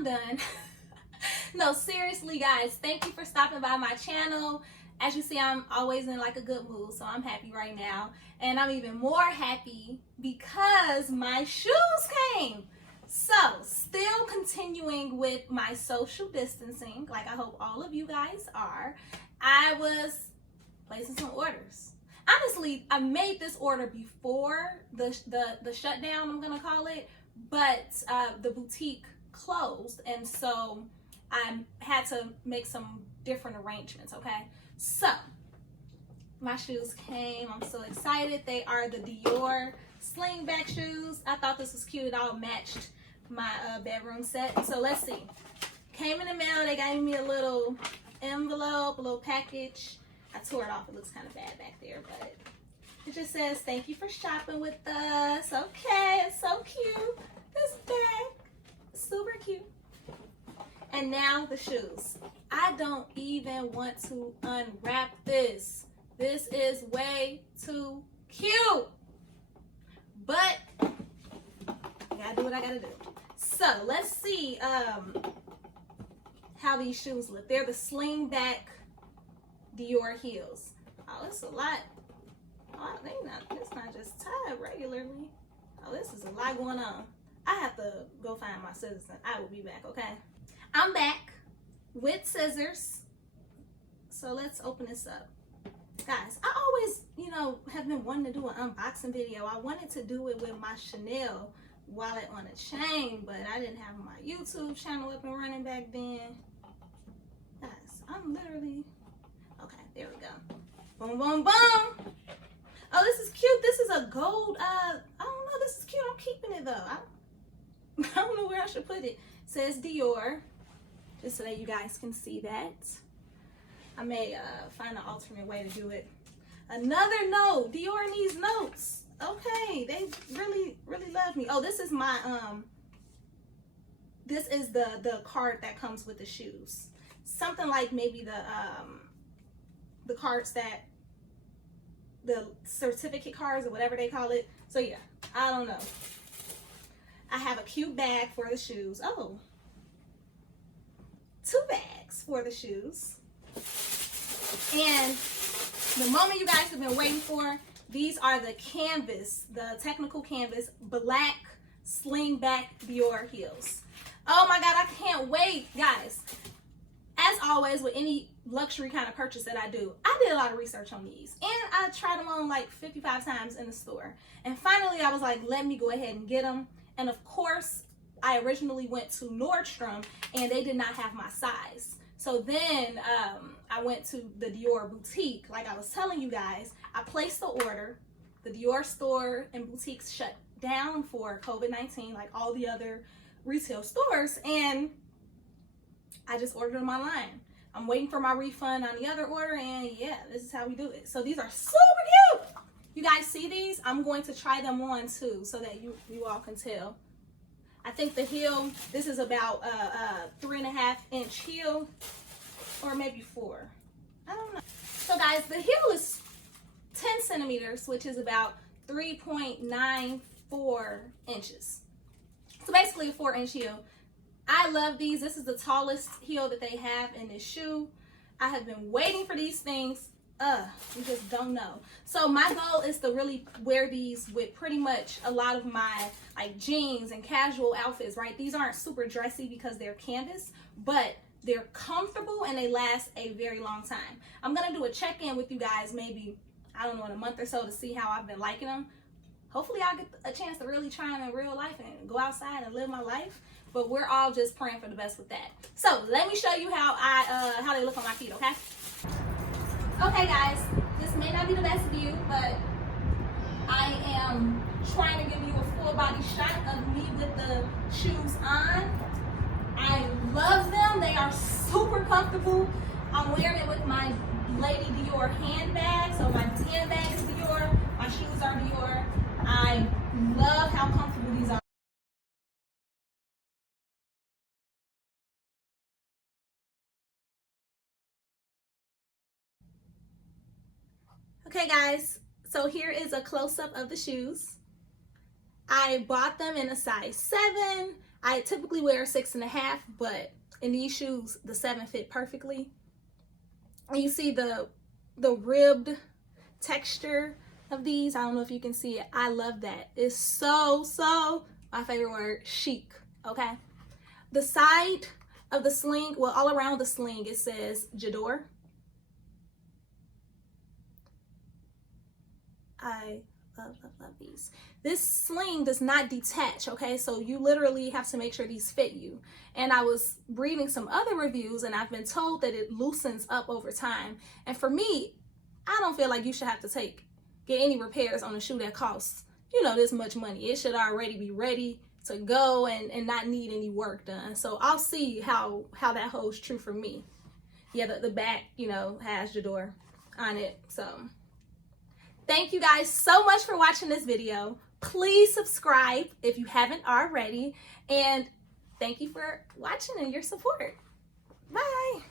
I'm done. No, seriously, guys, thank you for stopping by my channel. As you see, I'm always in like a good mood, so I'm happy right now. And I'm even more happy because my shoes came. So, still continuing with my social distancing, like I hope all of you guys are, I was placing some orders. Honestly, I made this order before the shutdown, I'm gonna call it, but the boutique closed, and so I had to make some different arrangements, okay? So, my shoes came. I'm so excited. They are the Dior Slingback shoes. I thought this was cute. It all matched my bedroom set. So, let's see. Came in the mail. They gave me a little envelope, a little package. I tore it off. It looks kind of bad back there, but it just says, thank you for shopping with us. Okay, it's so cute. This bag, super cute. And now the shoes. I don't even want to unwrap this. This is way too cute. But I gotta do what I gotta do. So let's see how these shoes look. They're the Slingback Dior heels. Oh, it's a lot. Oh, it's not just tied regularly. Oh, this is a lot going on. I have to go find my scissors and I will be back, okay? I'm back with scissors. So let's open this up. Guys, I always, have been wanting to do an unboxing video. I wanted to do it with my Chanel wallet on a chain, but I didn't have my YouTube channel up and running back then. Guys, I'm literally, okay, there we go. Boom, boom, boom. Oh, this is cute. This is a gold, I don't know, this is cute. I'm keeping it though. I don't know where I should put it. It says Dior, just so that you guys can see that. I may find an alternate way to do it. Another note. Dior needs notes. Okay, they really, really love me. Oh, this is my this is the card that comes with the shoes. Something like maybe the cards that the certificate cards or whatever they call it. So yeah, I don't know. I have a cute bag for the shoes. Oh, 2 bags for the shoes. And the moment you guys have been waiting for, these are the canvas, the technical canvas, black Slingback Dior heels. Oh my God, I can't wait, guys. As always, with any luxury kind of purchase that I do, I did a lot of research on these. And I tried them on like 55 times in the store. And finally, I was like, let me go ahead and get them. And of course, I originally went to Nordstrom and they did not have my size. So then I went to the Dior boutique. Like I was telling you guys, I placed the order. The Dior store and boutiques shut down for COVID-19 like all the other retail stores. And I just ordered them online. I'm waiting for my refund on the other order, and yeah, this is how we do it. So these are super cute. You guys see these? I'm going to try them on too so that you all can tell. I think the heel, this is about a 3.5-inch heel, or maybe 4. I don't know. So guys, the heel is 10 centimeters, which is about 3.94 inches. So basically a 4-inch heel. I love these. This is the tallest heel that they have in this shoe. I have been waiting for these things. You just don't know. So my goal is to really wear these with pretty much a lot of my like jeans and casual outfits, right? These aren't super dressy because they're canvas, but they're comfortable and they last a very long time. I'm gonna do a check-in with you guys maybe, I don't know, in a month or so to see how I've been liking them. Hopefully I'll get a chance to really try them in real life and go outside and live my life. But we're all just praying for the best with that. So let me show you how they look on my feet, okay? Okay guys, this may not be the best view, but I am trying to give you a full body shot of me with the shoes on. I love them. They are super comfortable. I'm wearing it with my Lady Dior handbag. So my handbag is Dior, my shoes are Dior. I love how comfortable these are. Okay guys, so here is a close-up of the shoes. I bought them in a size 7. I typically wear a 6.5, but in these shoes, the 7 fit perfectly. And you see the ribbed texture of these. I don't know if you can see it. I love that. It's so, my favorite word, chic, okay? The side of the sling, well, all around the sling, it says J'adior. I love these. This sling does not detach, okay? So you literally have to make sure these fit you. And I was reading some other reviews and I've been told that it loosens up over time. And for me, I don't feel like you should have to get any repairs on a shoe that costs, you know, this much money. It should already be ready to go and not need any work done. So I'll see how that holds true for me. Yeah, the back, you know, has J'adior on it, so. Thank you guys so much for watching this video. Please subscribe if you haven't already. And thank you for watching and your support. Bye.